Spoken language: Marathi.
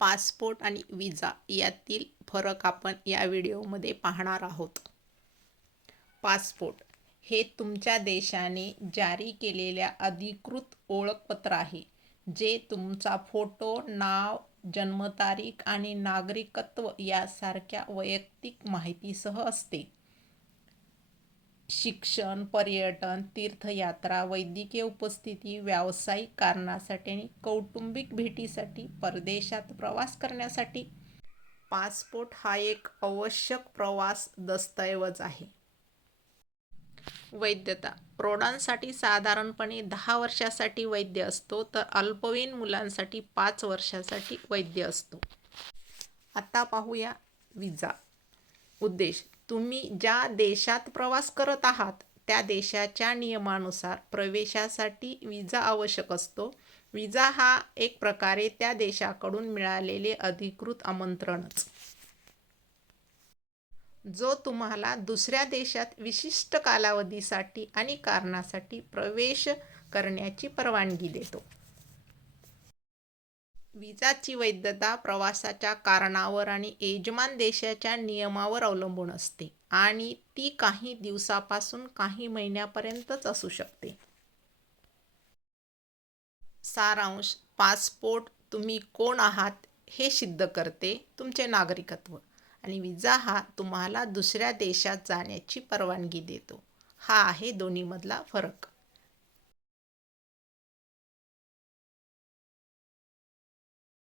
पासपोर्ट आणि विजा यातील फरक आपण या व्हिडिओमध्ये पाहणार आहोत. पासपोर्ट हे तुमच्या देशाने जारी केलेल्या अधिकृत ओळखपत्र आहे जे तुमचा फोटो नाव जन्मतारीख आणि नागरिकत्व यासारख्या वैयक्तिक माहितीसह असते. शिक्षण पर्यटन तीर्थयात्रा वैद्यकीय उपस्थिती व्यावसायिक कारणासाठी आणि कौटुंबिक भेटीसाठी परदेशात प्रवास करण्यासाठी. पासपोर्ट हा एक आवश्यक प्रवास दस्तऐवज आहे. वैधता. प्रौढांसाठी साधारणपणे दहा वर्षासाठी वैद्य असतो तर अल्पवयीन मुलांसाठी पाच वर्षासाठी वैद्य असतो. आता पाहूया विजा उद्देश. तुम्ही ज्या देशात प्रवास करत आहात त्या देशाच्या नियमानुसार प्रवेशासाठी विजा आवश्यक असतो. विजा हा एक प्रकारे त्या देशाकडून मिळालेले अधिकृत आमंत्रणच. जो तुम्हाला दुसऱ्या देशात विशिष्ट कालावधीसाठी आणि कारणासाठी प्रवेश करण्याची परवानगी देतो. विजाची वैधता प्रवासाच्या कारणावर आणि यजमान देशाच्या नियमावर अवलंबून असते आणि ती काही दिवसापासून काही महिन्यापर्यंतच असू शकते. सारांश पासपोर्ट तुम्ही कोण आहात हे सिद्ध करते तुमचे नागरिकत्व आणि विजा हा तुम्हाला दुसऱ्या देशात जाण्याची परवानगी देतो. हा आहे दोन्हीमधला फरक.